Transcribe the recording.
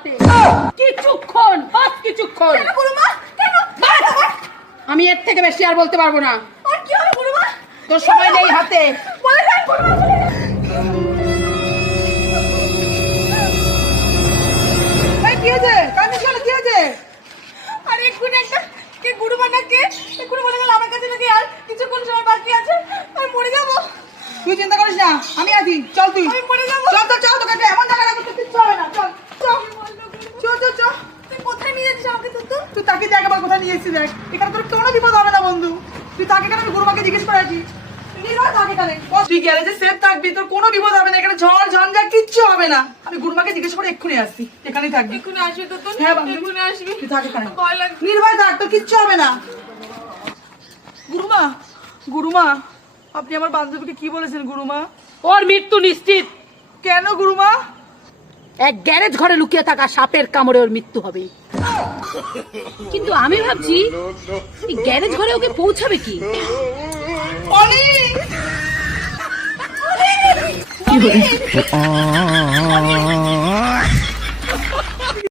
হাতে। কিছুক্ষণ, বাস কিছুক্ষণ। কেন গুরুমা? কেন? আমি এর থেকে বেশি আর বলতে পারবো না। আর কি হলো গুরুমা? তোর সময় নেই হাতে। বলে যান গুরুমা, বলে যান। কি হয়েছে? কান্দিস কেন? কি হয়েছে? আরে এক্ষুনি একটা কে গুরুমা না কে এক্ষুনি বলে গেল আমার কাছে নাকি আর কিছুক্ষণ সময় বাকি আছে, আমি মরে যাবো। তুই চিন্তা করিস না, আমি আছি। চল তুই। আমি মরে যাবো। চল তো, চল, তোকে এমন জায়গা রাখবো তোর কিচ্ছু হবে না। চল চল চল চল চল। তুই কোথায় নিয়ে যাচ্ছিস আমাকে? তুই তাকে দেখ আবার কোথায় নিয়ে এসেছিস। দেখ এখানে তোর কোনো বিপদ হবে না বন্ধু। তুই তাকে কেন? আমি গুরুমাকে জিজ্ঞেস করে আছি। তুই গ্যারেজে সেফ থাকবি, তোর কোনো বিপদ হবে না। এখানে ঝড় ঝঞ্ঝা কিচ্ছু হবে না। আমি গুরুমাকে জিজ্ঞেস করে এক্ষুনি আসছি। এখানেই থাকবি। এক্ষুনি আসবি তো? হ্যাঁ বান্ধবী, এক্ষুনি আসবি। তুই থাক এখানে। ভয় লাগছে। নির্ভয় থাক, তোর কিচ্ছু হবে না। গুরুমা, গুরুমা, আপনি আমার বান্ধবীকে কি বলেছেন গুরুমা? ওর মৃত্যু নিশ্চিত। কেন গুরুমা? এক গ্যারেজ ঘরে লুকিয়ে থাকা সাপের কামড়ে ওর মৃত্যু হবে। কিন্তু আমি ভাবছি এই গ্যারেজ ঘরে ওকে পৌঁছাবে কি? অলি!